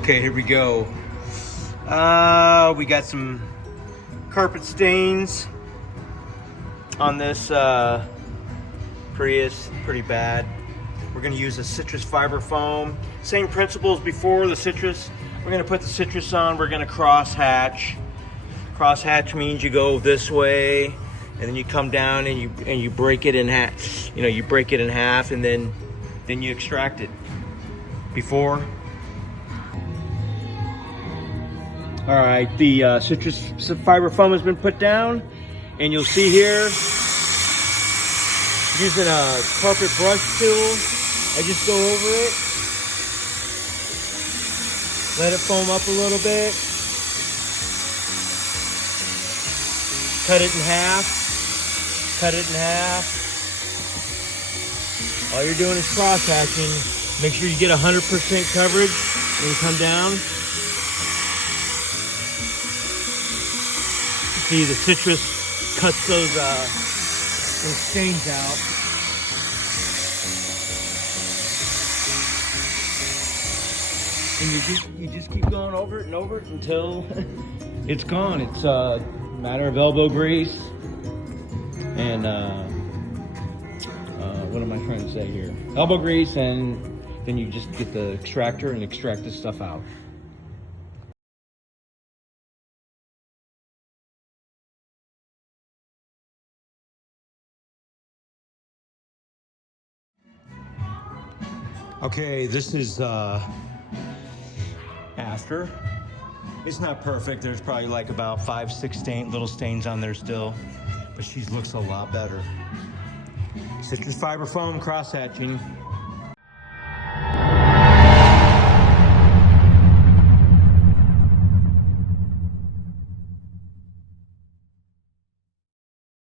Okay, here we go. We got some carpet stains on this Prius, pretty bad. We're gonna use a citrus fiber foam. Same principle as before, the citrus. We're gonna put the citrus on, we're gonna cross hatch. Cross hatch means you go this way, and then you come down and you break it in half. You know, you break it in half and then you extract it. Before. All right, the citrus fiber foam has been put down, and you'll see here, using a carpet brush tool, I just go over it, let it foam up a little bit, cut it in half, cut it in half. All you're doing is cross hatching. Make sure you get 100% coverage when you come down. See, the citrus cuts those stains out. And you just keep going over it and over it until it's gone. It's a matter of elbow grease and what am I trying to say here? Elbow grease, and then you just get the extractor and extract this stuff out. Okay, this is after. It's not perfect. There's probably like about 5-6 little stains on there still, but she looks a lot better. Citrus fiber foam cross hatching.